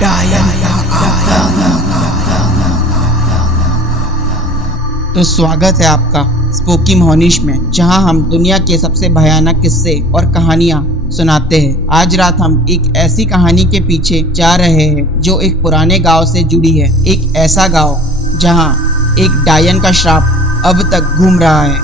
डायन का आतंक। तो स्वागत है आपका स्पूकी मोहनिश में, जहां हम दुनिया के सबसे भयानक किस्से और कहानियां सुनाते हैं। आज रात हम एक ऐसी कहानी के पीछे जा रहे हैं जो एक पुराने गांव से जुड़ी है। एक ऐसा गांव जहां एक डायन का श्राप अब तक घूम रहा है।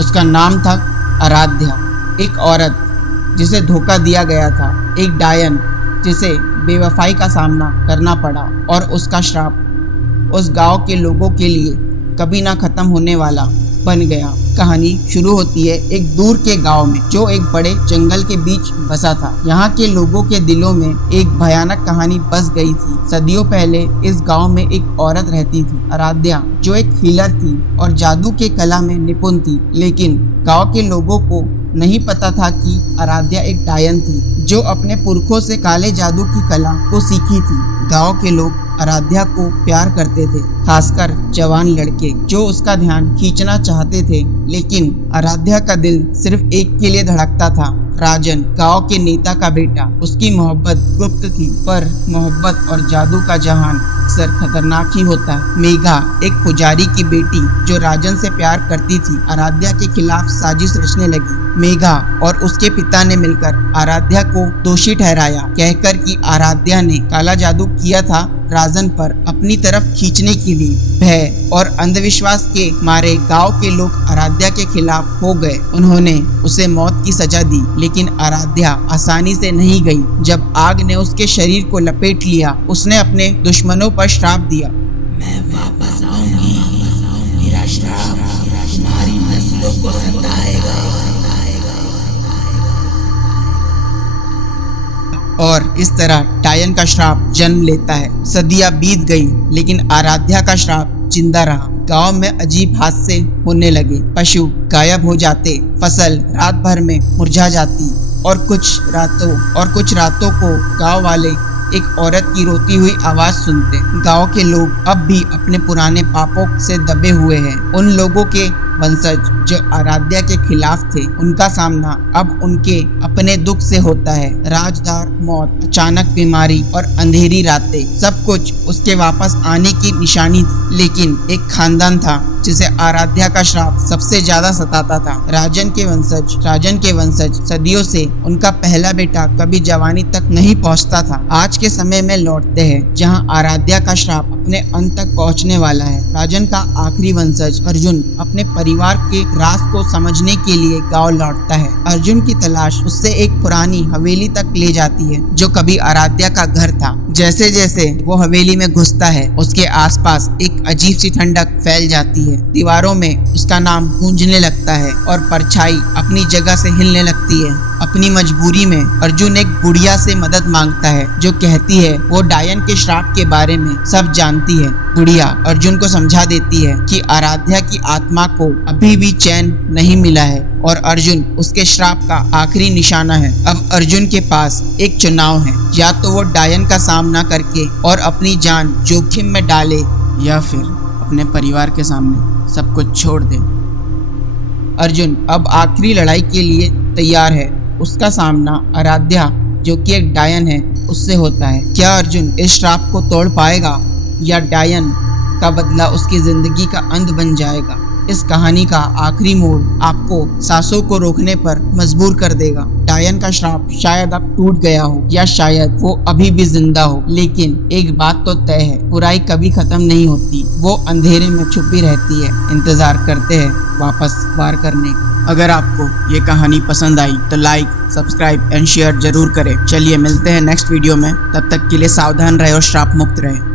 उसका नाम था आराध्या, एक औरत जिसे धोखा दिया गया था, एक डायन जिसे बेवफाई का सामना करना पड़ा, और उसका श्राप उस गांव के लोगों के लिए कभी ना खत्म होने वाला बन गया। कहानी शुरू होती है एक दूर के गांव में जो एक बड़े जंगल के बीच बसा था। यहाँ के लोगों के दिलों में एक भयानक कहानी बस गई थी। सदियों पहले इस गांव में एक औरत रहती थी, आराध्या, जो एक हीलर थी और जादू के कला में निपुण थी। लेकिन गांव के लोगों को नहीं पता था कि आराध्या एक डायन थी जो अपने पुरखों से काले जादू की कला को सीखी थी। गांव के लोग आराध्या को प्यार करते थे, खासकर जवान लड़के जो उसका ध्यान खींचना चाहते थे। लेकिन आराध्या का दिल सिर्फ एक के लिए धड़कता था, राजन, गांव के नेता का बेटा। उसकी मोहब्बत गुप्त थी, पर मोहब्बत और जादू का जहान अक्सर खतरनाक ही होता है। मेघा, एक पुजारी की बेटी जो राजन से प्यार करती थी, आराध्या के खिलाफ साजिश रचने लगी। मेघा और उसके पिता ने मिलकर आराध्या को दोषी ठहराया, कहकर कि आराध्या ने काला जादू किया था राजन पर अपनी तरफ खींचने के लिए। भय और अंधविश्वास के मारे गांव के लोग आराध्या के खिलाफ हो गए। उन्होंने उसे मौत की सजा दी, लेकिन आराध्या आसानी से नहीं गई। जब आग ने उसके शरीर को लपेट लिया, उसने अपने दुश्मनों पर श्राप दिया, मैं वापस आऊंगी, मेरा श्राप तुम्हारी नस्लों को सताएगा। और इस तरह डायन का श्राप जन्म लेता है। सदियां बीत गई, लेकिन आराध्या का श्राप जिंदा रहा। गांव में अजीब हादसे होने लगे, पशु गायब हो जाते, फसल रात भर में मुरझा जाती, और कुछ रातों को गांव वाले एक औरत की रोती हुई आवाज सुनते। गांव के लोग अब भी अपने पुराने पापों से दबे हुए हैं। उन लोगों के वंशज जो आराध्या के खिलाफ थे, उनका सामना अब उनके अपने दुख से होता है। राजदार मौत, अचानक बीमारी और अंधेरी रातें, सब कुछ उसके वापस आने की निशानी थी। लेकिन एक खानदान था जिसे आराध्या का श्राप सबसे ज्यादा सताता था, राजन के वंशज। सदियों से उनका पहला बेटा कभी जवानी तक नहीं पहुंचता था। आज के समय में लौटते हैं जहां आराध्या का श्राप अपने अंत तक पहुंचने वाला है। राजन का आखिरी वंशज अर्जुन अपने परिवार के राज को समझने के लिए गांव लौटता है। अर्जुन की तलाश उससे एक पुरानी हवेली तक ले जाती है जो कभी आराध्या का घर था। जैसे जैसे वो हवेली में घुसता है, उसके आसपास एक अजीब सी ठंडक फैल जाती है। दीवारों में उसका नाम गूंजने लगता है और परछाई अपनी जगह से हिलने लगती है। अपनी मजबूरी में अर्जुन एक बुढ़िया से मदद मांगता है जो कहती है वो डायन के श्राप के बारे में सब जानती है। बुढ़िया अर्जुन को समझा देती है कि आराध्या की आत्मा को अभी भी चैन नहीं मिला है और अर्जुन उसके श्राप का आखिरी निशाना है। अब अर्जुन के पास एक चुनाव है, या तो वो डायन का सामना करके और अपनी जान जोखिम में डाले, या फिर अपने परिवार के सामने सब कुछ छोड़ दे। अर्जुन अब आखिरी लड़ाई के लिए तैयार है। उसका सामना आराध्या, जो कि एक डायन है, उससे होता है। क्या अर्जुन इस श्राप को तोड़ पाएगा, या डायन का बदला उसकी जिंदगी का अंत बन जाएगा? इस कहानी का आखिरी मोड़ आपको सांसों को रोकने पर मजबूर कर देगा। डायन का श्राप शायद अब टूट गया हो, या शायद वो अभी भी जिंदा हो, लेकिन एक बात तो तय है, बुराई कभी खत्म नहीं होती। वो अंधेरे में छुपी रहती है, इंतजार करते हैं वापस वार करने का। अगर आपको ये कहानी पसंद आई तो लाइक, सब्सक्राइब एंड शेयर जरूर करें। चलिए मिलते हैं नेक्स्ट वीडियो में, तब तक के लिए सावधान रहे और श्राप मुक्त रहे।